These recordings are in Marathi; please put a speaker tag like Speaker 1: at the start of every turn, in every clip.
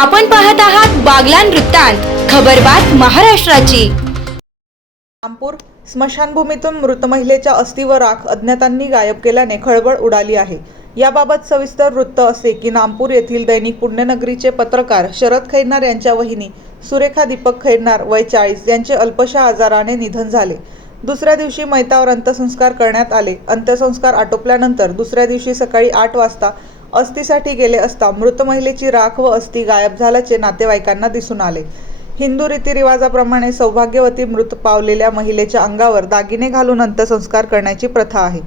Speaker 1: आपण पाहत आहात बागलान वृत्तांत खबरबात महाराष्ट्राची.
Speaker 2: रामपूर स्मशानभूमीतून मृत महिलेच्या अस्थी राख अज्ञातांनी गायब केल्याने खळबळ उडाली आहे. याबाबत सविस्तर वृत्त असे की नामपूर येथील दैनिक पुण्यनगरीचे पत्रकार शरद खैरनार यांच्या वहिनी सुरेखा दीपक खैरनार वय चाळीस यांचे अल्पशा आजाराने निधन झाले. दुसऱ्या दिवशी मैतावर अंत्यसंस्कार करण्यात आले. अंत्यसंस्कार आटोपल्यानंतर दुसऱ्या दिवशी सकाळी आठ वाजता अस्थीसाठी गेले असता मृत महिलेची राख व अस्थी गायब झाल्याचे नातेवाईकांना दिसून आले. हिंदू रीतिरिवाजाप्रमाणे सौभाग्यवती मृत पावलेल्या महिलेच्या अंगावर दागिने घालून अंत्यसंस्कार करण्याची प्रथा आहे.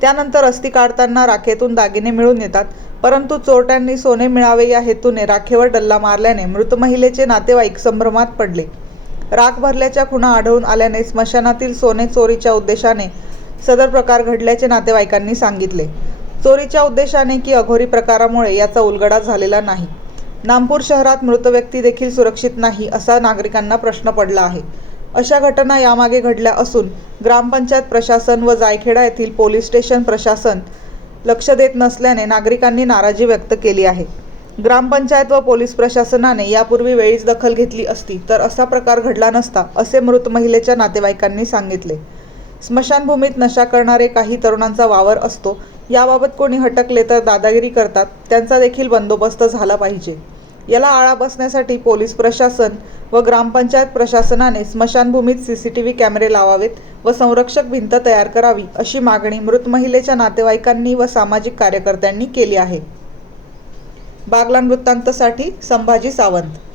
Speaker 2: त्यानंतर अस्थि काढताना राखेतून दागिने मिळून येतात परंतु चोरट्यांनी सोने मिळावे या हेतूने राखेवर डल्ला मारल्याने मृत महिलेचे नातेवाईक संभ्रमात पडले. राख भरल्याच्या खुणा आढळून आल्याने स्मशानातील सोने चोरीच्या उद्देशाने सदर प्रकार घडल्याचे नातेवाईकांनी सांगितले. चोरीच्या उद्देशाने की अघोरी प्रकारामुळे याचा उलगडा झालेला नाही. नामपूर शहरात मृत व्यक्ती देखील सुरक्षित नाही असा नागरिकांना प्रश्न पडला आहे. अशा घटना यामागे घडल्या असून ग्रामपंचायत प्रशासन व जायखेडा येथील पोलीस स्टेशन प्रशासन लक्ष देत नसल्याने नागरिकांनी नाराजी व्यक्त केली आहे. ग्रामपंचायत व पोलीस प्रशासनाने यापूर्वी वेळीच दखल घेतली असती तर असा प्रकार घडला नसता असे मृत महिलेच्या नातेवाईकांनी सांगितले. स्मशानभूमीत नशा करणारे काही तरुणांचा वावर असतो याबाबत कोणी हटकले तर दादागिरी करतात. त्यांचा देखील बंदोबस्त झाला पाहिजे. याला आळा बसण्यासाठी पोलीस प्रशासन व ग्रामपंचायत प्रशासनाने स्मशानभूमीत सी सी टी व्ही कॅमेरे लावावेत व संरक्षक भिंत तयार करावी अशी मागणी मृत महिलेच्या नातेवाईकांनी व सामाजिक कार्यकर्त्यांनी केली आहे. बागलान वृत्तांतसाठी संभाजी सावंत